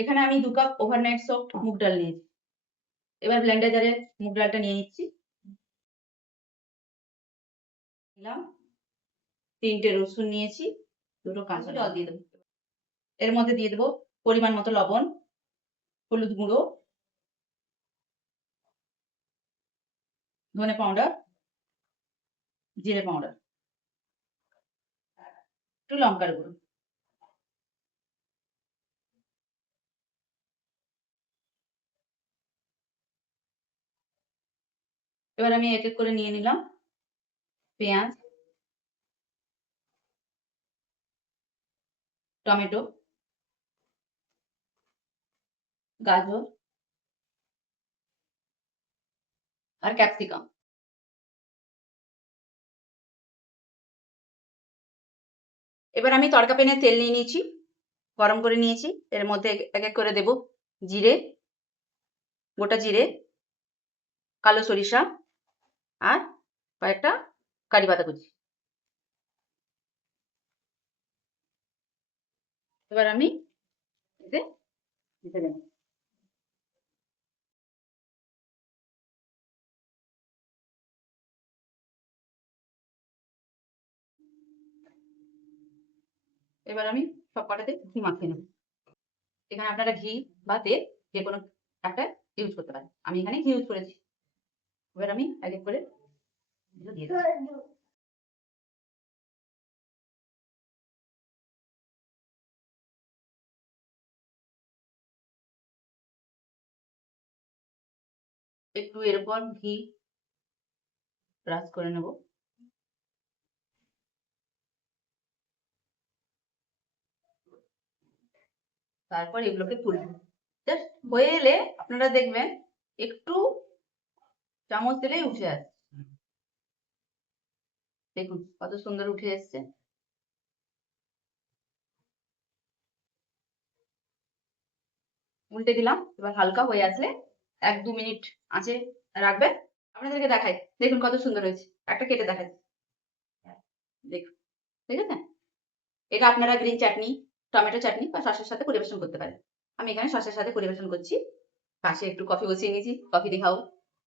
এখানে আমি 2 cup overnight soaked মুগ ডাল নিয়েছি। এবার ব্লেন্ডার জারে মুগ ডালটা নিয়ে নিচ্ছি। নিলাম 3টে রসুন নিয়েছি, 2টো কাঁচা জল দিয়ে দেবো। এর মধ্যে দিয়ে দেবো পরিমাণ মতো লবণ, হলুদ গুঁড়ো, ধনে পাউডার, জিরে পাউডার, একটু লঙ্কার গুঁড়ো। এবার আমি এক এক করে নিয়ে নিলাম পেঁয়াজ, টমেটো, গাজর আর ক্যাপসিকাম। এবার আমি তড়কা প্যানে তেল নিয়ে নিয়েছি, গরম করে নিয়েছি। এর মধ্যে এক এক করে দেব জিরে, গোটা জিরে, কালো সরিষা আর কয়েকটা কারি পাতা কুচি। এবার আমি এতে দিতে দেব। এবার আমি সব কটাতে ঘি মাখিয়ে নেব। এখানে আপনারা ঘি বা তেল যে কোনো একটা ইউজ করতে পারেন, আমি এখানে ঘি ইউজ করেছি। এবার আমি এক এক করে দিয়ে দেবো। একটু এর উপর ঘি ব্রাশ করে নেব। তারপর এগুলোকে তুলব। জাস্ট হয়ে এলে আপনারা দেখবেন একটু চামচ দিলেই উঠে আসছে। দেখুন কত সুন্দর উঠে এসছে। উল্টে দিলাম। এবার হালকা হয়ে আসলে 1-2 মিনিট আঁচে রাখবেন। আপনাদেরকে দেখাই, দেখুন কত সুন্দর হয়েছে। একটা কেটে দেখাই, দেখুন ঠিক আছে। এটা আপনারা গ্রিন চাটনি, টমেটো চাটনি বা সসের সাথে পরিবেশন করতে পারেন। আমি এখানে সসের সাথে পরিবেশন করছি। পাশে একটু কফি বসিয়ে নিয়েছি, কফি দিয়ে খাও।